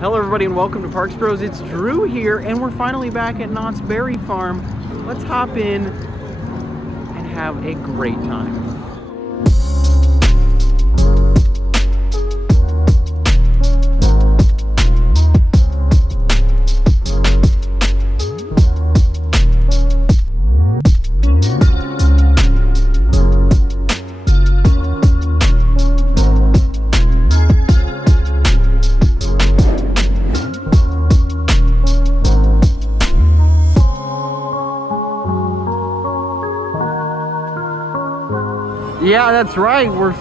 Hello everybody and welcome to Parks Bros. It's Drew here and we're finally back at Knott's Berry Farm. Let's hop in and have a great time. Yeah, that's right. We're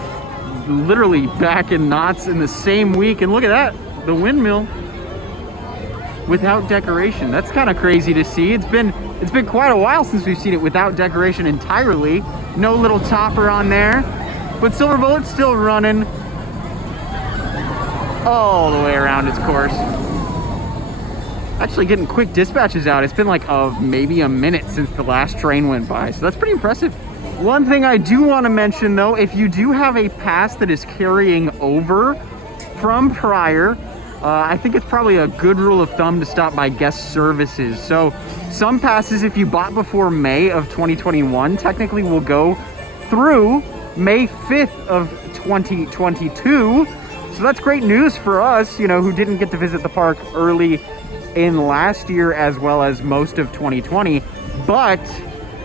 literally back in Knott's in the same week. And look at that, the windmill without decoration. That's kind of crazy to see. It's been quite a while since we've seen it without decoration entirely. No little topper on there, but Silver Bullet's still running all the way around its course. Actually getting quick dispatches out. It's been like maybe a minute since the last train went by, so that's pretty impressive. One thing I do want to mention though, if you do have a pass that is carrying over from prior, I think it's probably a good rule of thumb to stop by guest services. So some passes, if you bought before May of 2021, technically will go through May 5th of 2022. So that's great news for us, you know, who didn't get to visit the park early in last year as well as most of 2020. But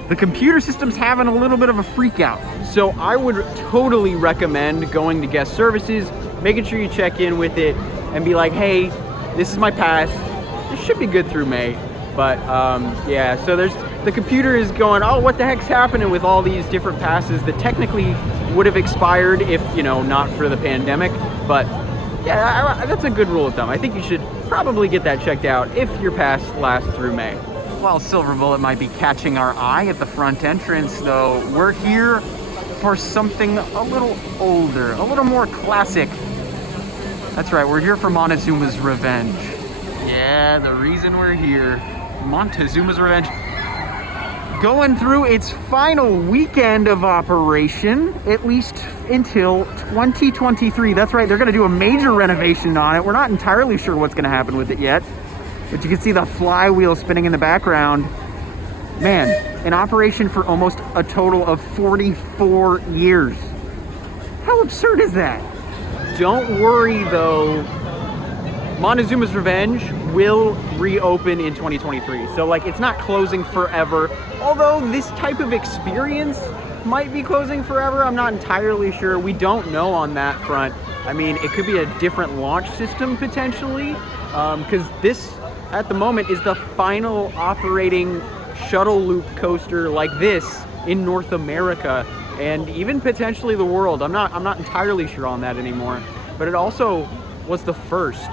the computer system's having a little bit of a freak out. So I would totally recommend going to guest services, making sure you check in with it and be like, hey, this is my pass. This should be good through May. But yeah, so the computer is going, oh, what the heck's happening with all these different passes that technically would have expired if, you know, not for the pandemic. But yeah, that's a good rule of thumb. I think you should probably get that checked out if your pass lasts through May. While Silver Bullet might be catching our eye at the front entrance, though, we're here for something a little older, a little more classic. That's right, we're here for Montezuma's Revenge. Yeah, the reason we're here, Montezuma's Revenge. Going through its final weekend of operation, at least until 2023. That's right, they're gonna do a major renovation on it. We're not entirely sure what's gonna happen with it yet. But you can see the flywheel spinning in the background. Man, in operation for almost a total of 44 years. How absurd is that? Don't worry though, Montezuma's Revenge will reopen in 2023. So like, it's not closing forever. Although this type of experience might be closing forever, I'm not entirely sure. We don't know on that front. I mean, it could be a different launch system potentially, because this, at the moment, is the final operating shuttle loop coaster like this in North America and even potentially the world. I'm not entirely sure on that anymore, but it also was the first,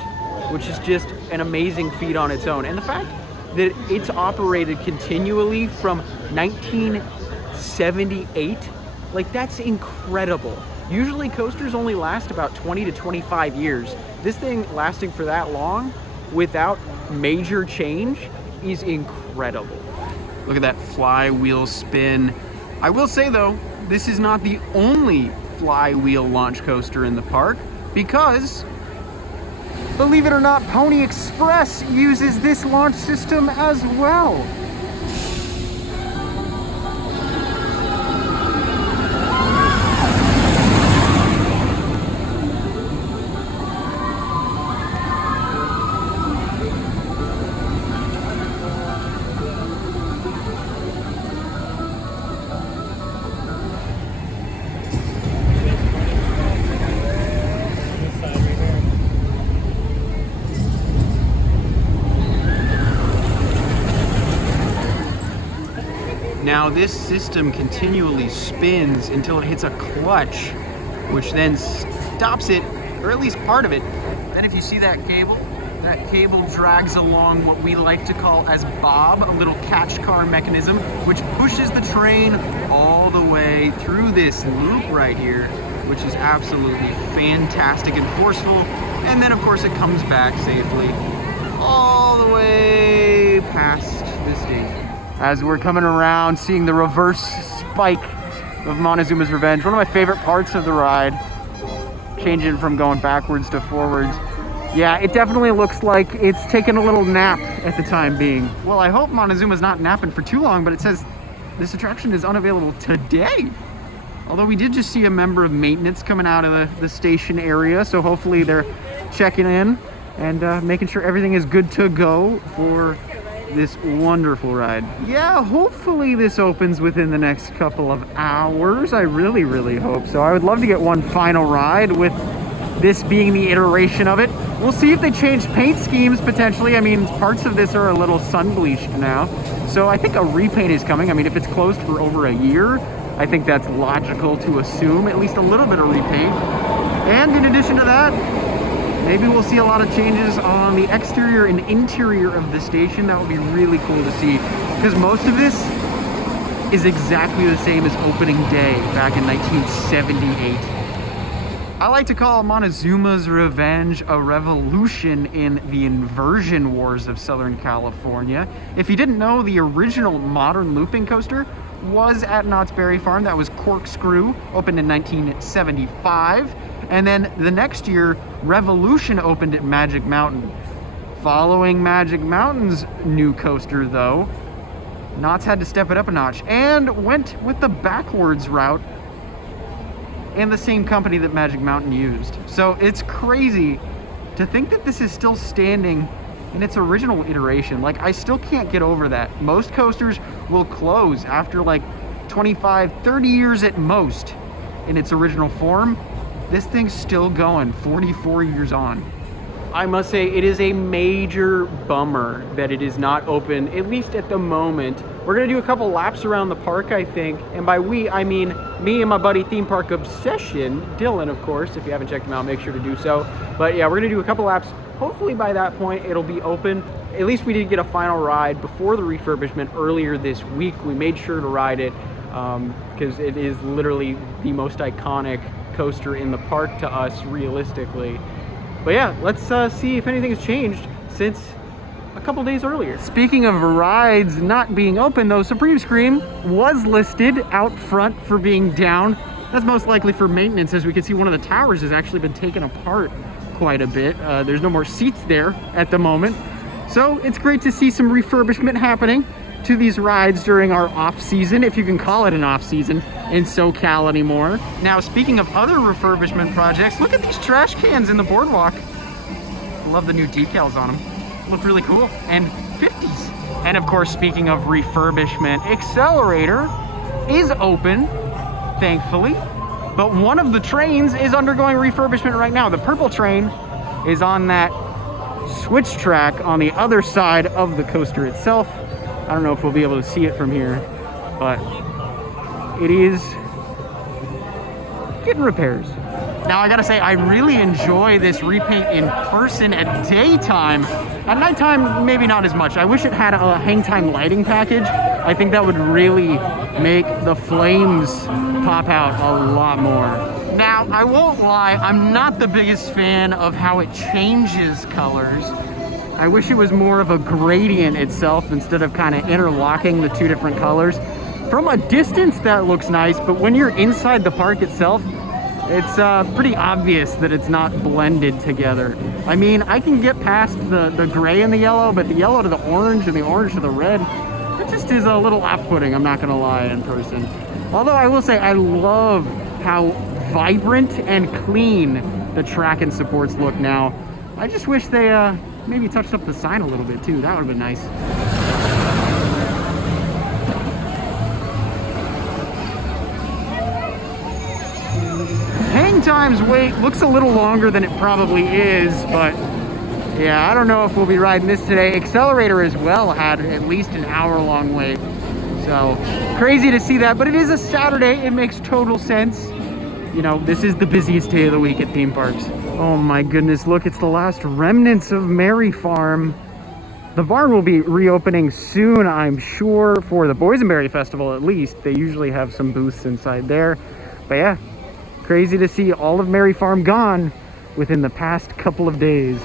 which is just an amazing feat on its own. And the fact that it's operated continually from 1978, like, that's incredible. Usually coasters only last about 20 to 25 years. This thing lasting for that long without major change is incredible. Look at that flywheel spin. I will say though, this is not the only flywheel launch coaster in the park, because believe it or not, Pony Express uses this launch system as well. Now this system continually spins until it hits a clutch, which then stops it, or at least part of it. Then if you see that cable drags along what we like to call as bob, a little catch car mechanism, which pushes the train all the way through this loop right here, which is absolutely fantastic and forceful. And then of course it comes back safely all the way past the station. As we're coming around, seeing the reverse spike of Montezuma's Revenge, one of my favorite parts of the ride, changing from going backwards to forwards. Yeah, it definitely looks like it's taken a little nap at the time being. Well, I hope Montezuma's not napping for too long, but it says this attraction is unavailable today. Although we did just see a member of maintenance coming out of the station area, so hopefully they're checking in and making sure everything is good to go for this wonderful ride. Yeah, hopefully this opens within the next couple of hours. I really, really hope so. I would love to get one final ride with this being the iteration of it. We'll see if they change paint schemes potentially. I mean, parts of this are a little sun bleached now. So I think a repaint is coming. I mean, if it's closed for over a year, I think that's logical to assume at least a little bit of repaint. And in addition to that, maybe we'll see a lot of changes on the exterior and interior of the station. That would be really cool to see, because most of this is exactly the same as opening day back in 1978. I like to call Montezuma's Revenge a revolution in the inversion wars of Southern California. If you didn't know, the original modern looping coaster was at Knott's Berry Farm. That was Corkscrew, opened in 1975. And then the next year, Revolution opened at Magic Mountain. Following Magic Mountain's new coaster, though, Knott's had to step it up a notch and went with the backwards route and the same company that Magic Mountain used. So it's crazy to think that this is still standing in its original iteration. Like, I still can't get over that. Most coasters will close after like 25, 30 years at most in its original form. This thing's still going 44 years on. I must say, it is a major bummer that it is not open, at least at the moment. We're gonna do a couple laps around the park, I think. And by we, I mean me and my buddy Theme Park Obsession, Dylan, of course. If you haven't checked him out, make sure to do so. But yeah, we're gonna do a couple laps. Hopefully by that point, it'll be open. At least we did get a final ride before the refurbishment earlier this week. We made sure to ride it because it is literally the most iconic coaster in the park to us, realistically. But yeah, let's see if anything has changed since a couple days earlier. Speaking of rides not being open, though, Supreme Scream was listed out front for being down. That's most likely for maintenance. As we can see, one of the towers has actually been taken apart quite a bit. There's no more seats there at the moment. So it's great to see some refurbishment happening to these rides during our off season, if you can call it an off season in SoCal anymore. Now, speaking of other refurbishment projects, look at these trash cans in the boardwalk. Love the new decals on them. Look really cool. And 50s. And of course, speaking of refurbishment, Xcelerator is open, thankfully. But one of the trains is undergoing refurbishment right now. The purple train is on that switch track on the other side of the coaster itself. I don't know if we'll be able to see it from here, but it is getting repairs. Now, I gotta say, I really enjoy this repaint in person at daytime. At nighttime, maybe not as much. I wish it had a hang time lighting package. I think that would really make the flames pop out a lot more. Now, I won't lie, I'm not the biggest fan of how it changes colors. I wish it was more of a gradient itself instead of kind of interlocking the two different colors. From a distance, that looks nice, but when you're inside the park itself, it's pretty obvious that it's not blended together. I mean, I can get past the gray and the yellow, but the yellow to the orange and the orange to the red, it just is a little off-putting, I'm not gonna lie, in person. Although I will say, I love how vibrant and clean the track and supports look now. I just wish they maybe touched up the sign a little bit too. That would have been nice. Hang time's wait looks a little longer than it probably is, but yeah, I don't know if we'll be riding this today. Xcelerator as well had at least an hour-long wait. So crazy to see that, but it is a Saturday. It makes total sense. You know, this is the busiest day of the week at theme parks. Oh my goodness, look, it's the last remnants of Merry Farm. The barn will be reopening soon, I'm sure, for the Boysenberry Festival at least. They usually have some booths inside there. But yeah, crazy to see all of Merry Farm gone within the past couple of days.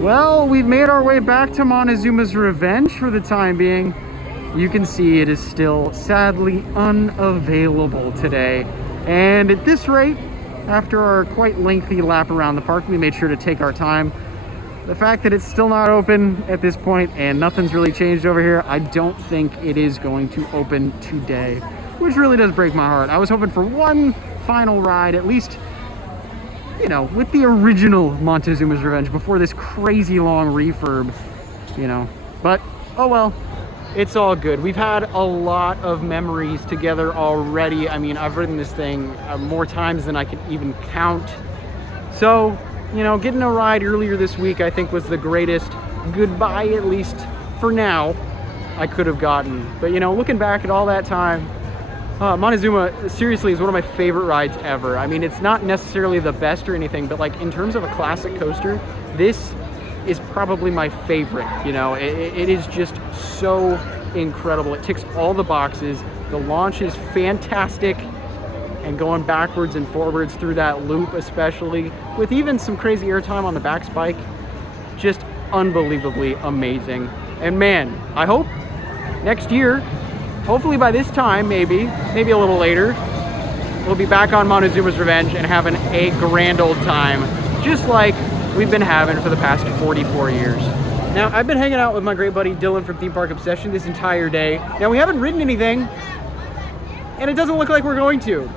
Well, we've made our way back to Montezuma's Revenge for the time being. You can see it is still sadly unavailable today. And at this rate, after our quite lengthy lap around the park, we made sure to take our time. The fact that it's still not open at this point and nothing's really changed over here, I don't think it is going to open today, which really does break my heart. I was hoping for one final ride, at least, you know, with the original Montezuma's Revenge before this crazy long refurb, you know. But, oh well, it's all good. We've had a lot of memories together already. I mean, I've ridden this thing more times than I can even count. So, you know, getting a ride earlier this week, I think, was the greatest goodbye, at least for now, I could have gotten. But, you know, looking back at all that time, Montezuma seriously is one of my favorite rides ever. I mean, it's not necessarily the best or anything, but like in terms of a classic coaster, this is probably my favorite. You know, it is just so incredible. It ticks all the boxes. The launch is fantastic, and going backwards and forwards through that loop, especially with even some crazy airtime on the back spike, just unbelievably amazing. And man, I hope next year, hopefully by this time, maybe a little later, we'll be back on Montezuma's Revenge and having a grand old time, just like we've been having for the past 44 years. Now, I've been hanging out with my great buddy Dylan from Theme Park Obsession this entire day. Now, we haven't ridden anything, and it doesn't look like we're going to.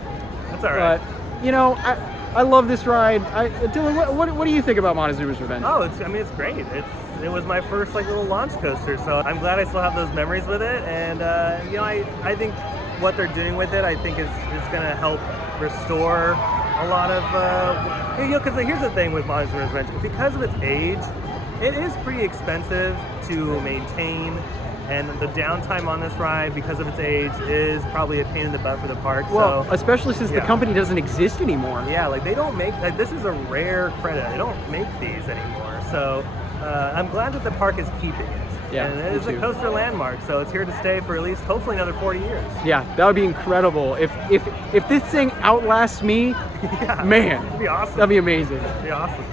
That's all right. But, you know, I love this ride. Dylan, what do you think about Montezuma's Revenge? Oh, I mean, it's great. It was my first like little launch coaster, so I'm glad I still have those memories with it. And you know, I think what they're doing with it, I think is going to help restore a lot of you know, because here's the thing with Montezuma's Revenge, because of its age, it is pretty expensive to maintain. And the downtime on this ride, because of its age, is probably a pain in the butt for the park. Well, so, especially since the company doesn't exist anymore. Yeah, like they don't make, like this is a rare credit. They don't make these anymore. So I'm glad that the park is keeping it. Yeah, and it is a coaster landmark, so it's here to stay for at least hopefully another 40 years. Yeah, that would be incredible. If this thing outlasts me, yeah, man, that'd be awesome. That'd be amazing. That'd be awesome.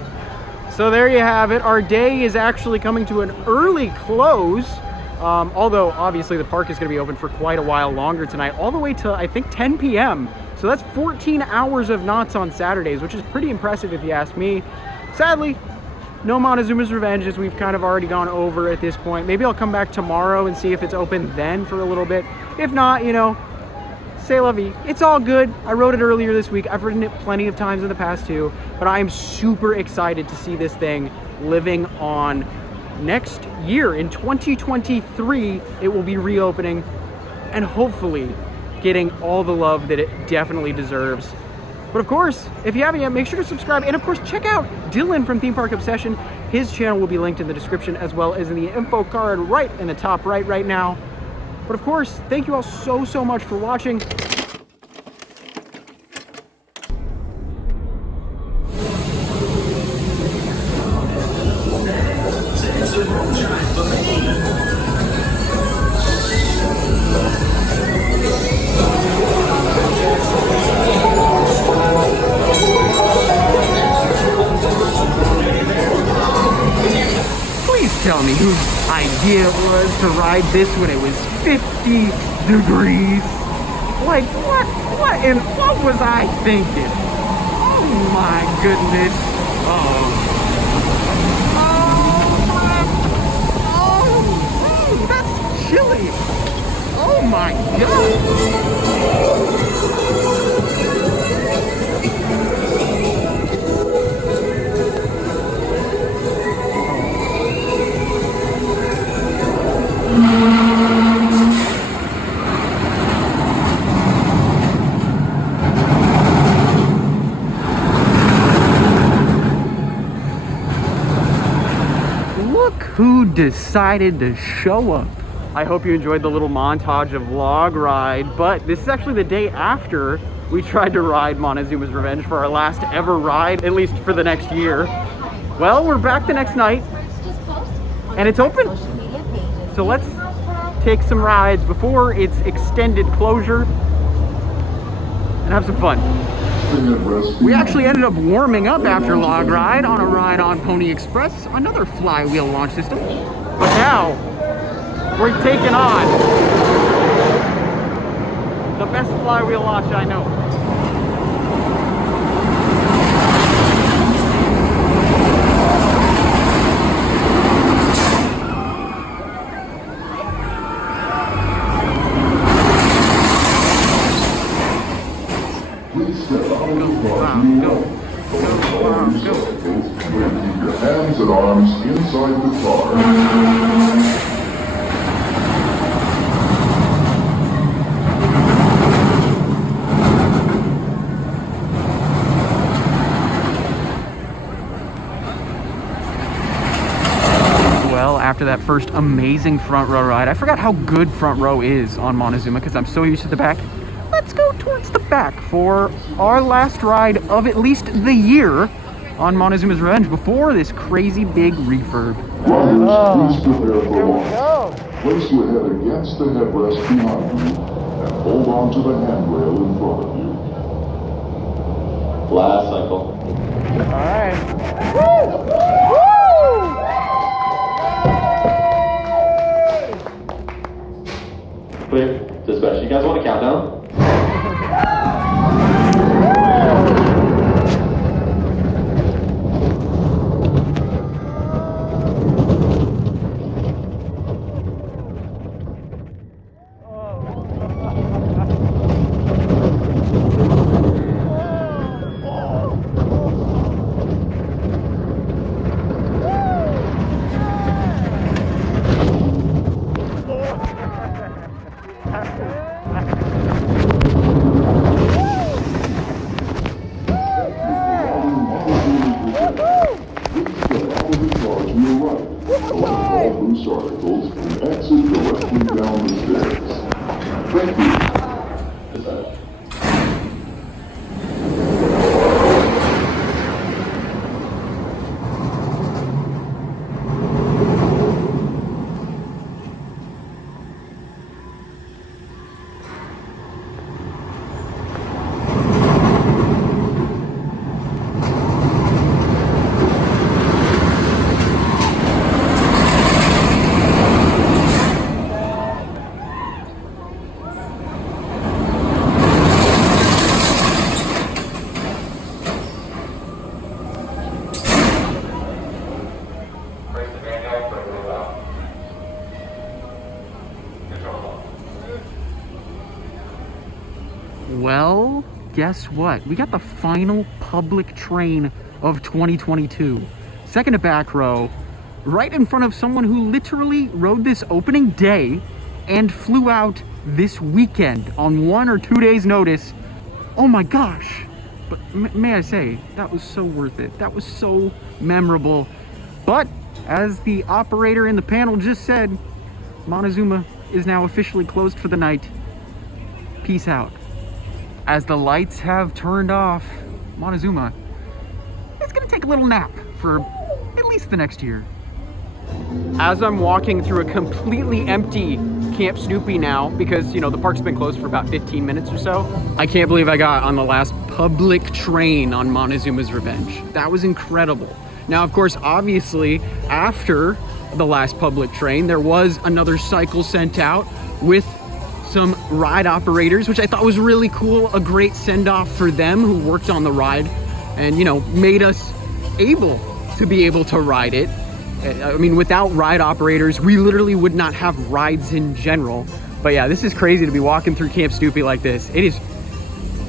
So there you have it. Our day is actually coming to an early close. Although obviously the park is going to be open for quite a while longer tonight, all the way to I think 10 p.m. So that's 14 hours of Knotts on Saturdays, which is pretty impressive if you ask me. Sadly, no Montezuma's Revenge, as we've kind of already gone over at this point. Maybe I'll come back tomorrow and see if it's open then for a little bit. If not, you know, c'est la vie. It's all good. I rode it earlier this week. I've ridden it plenty of times in the past too, but I am super excited to see this thing living on. Next year, in 2023, it will be reopening and hopefully getting all the love that it definitely deserves. But of course, if you haven't yet, make sure to subscribe. And of course, check out Dylan from Theme Park Obsession. His channel will be linked in the description as well as in the info card right in the top right now. But of course, thank you all so much for watching. Tell me whose idea it was to ride this when it was 50 degrees. Like, what was I thinking? Oh my goodness. Oh, that's chilly. Oh my God. Who decided to show up? I hope you enjoyed the little montage of vlog ride, but this is actually the day after we tried to ride Montezuma's Revenge for our last ever ride, at least for the next year. Well, we're back the next night and it's open. So let's take some rides before its extended closure and have some fun. We actually ended up warming up after Log Ride on a ride on Pony Express, another flywheel launch system. But now, we're taking on the best flywheel launch I know. Hands and arms inside the car. Well, after that first amazing front row ride, I forgot how good front row is on Montezuma because I'm so used to the back. Let's go towards the back for our last ride of at least the year on Montezuma's Revenge before this crazy big refurb. Riders, please prepare for launch. Place your head against the headrest behind you and hold on to the handrail in front of you. Last cycle. Alright. Clear. Dispatch. You guys want a countdown? Loose articles and exit directly down the stairs. Thank you. Well, guess what? We got the final public train of 2022. Second to back row, right in front of someone who literally rode this opening day and flew out this weekend on 1 or 2 days notice. Oh my gosh. But may I say, that was so worth it. That was so memorable. But as the operator in the panel just said, Montezuma is now officially closed for the night. Peace out. As the lights have turned off, Montezuma is gonna take a little nap for at least the next year. As I'm walking through a completely empty Camp Snoopy now, because, you know, the park's been closed for about 15 minutes or so, I can't believe I got on the last public train on Montezuma's Revenge. That was incredible. Now, of course, obviously, after the last public train, there was another cycle sent out with some ride operators, which I thought was really cool. A great send-off for them who worked on the ride and, you know, made us able to be able to ride it. I mean, without ride operators, we literally would not have rides in general. But yeah, this is crazy to be walking through Camp Snoopy like this. It is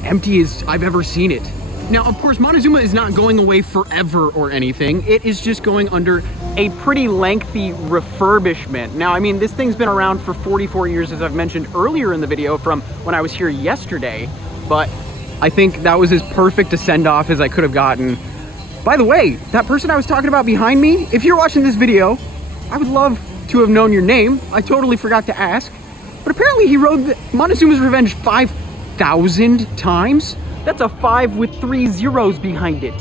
empty as I've ever seen it. Now, of course, Montezuma is not going away forever or anything. It is just going under a pretty lengthy refurbishment. Now, I mean, this thing's been around for 44 years, as I've mentioned earlier in the video from when I was here yesterday, but I think that was as perfect a send-off as I could have gotten. By the way, that person I was talking about behind me, if you're watching this video, I would love to have known your name. I totally forgot to ask, but apparently he rode Montezuma's Revenge 5,000 times. That's a 5 with 3 zeros behind it.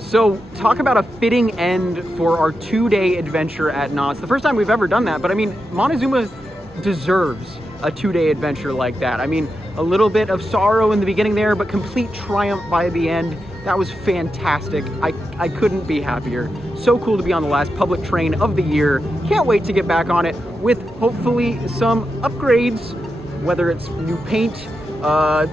So talk about a fitting end for our 2-day adventure at Knott. It's the first time we've ever done that, but I mean, Montezuma deserves a 2-day adventure like that. I mean, A little bit of sorrow in the beginning there, but complete triumph by the end. That was fantastic. I couldn't be happier. So cool to be on the last public train of the year. Can't wait to get back on it with hopefully some upgrades, whether it's new paint,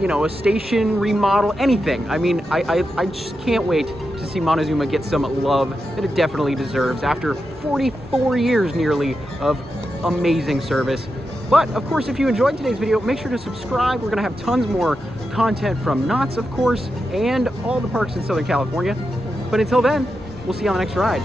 you know, a station remodel, anything. I mean, I just can't wait to see Montezuma get some love that it definitely deserves after 44 years nearly of amazing service. But of course, if you enjoyed today's video, make sure to subscribe. We're gonna have tons more content from Knott's, of course, and all the parks in Southern California. But until then, we'll see you on the next ride.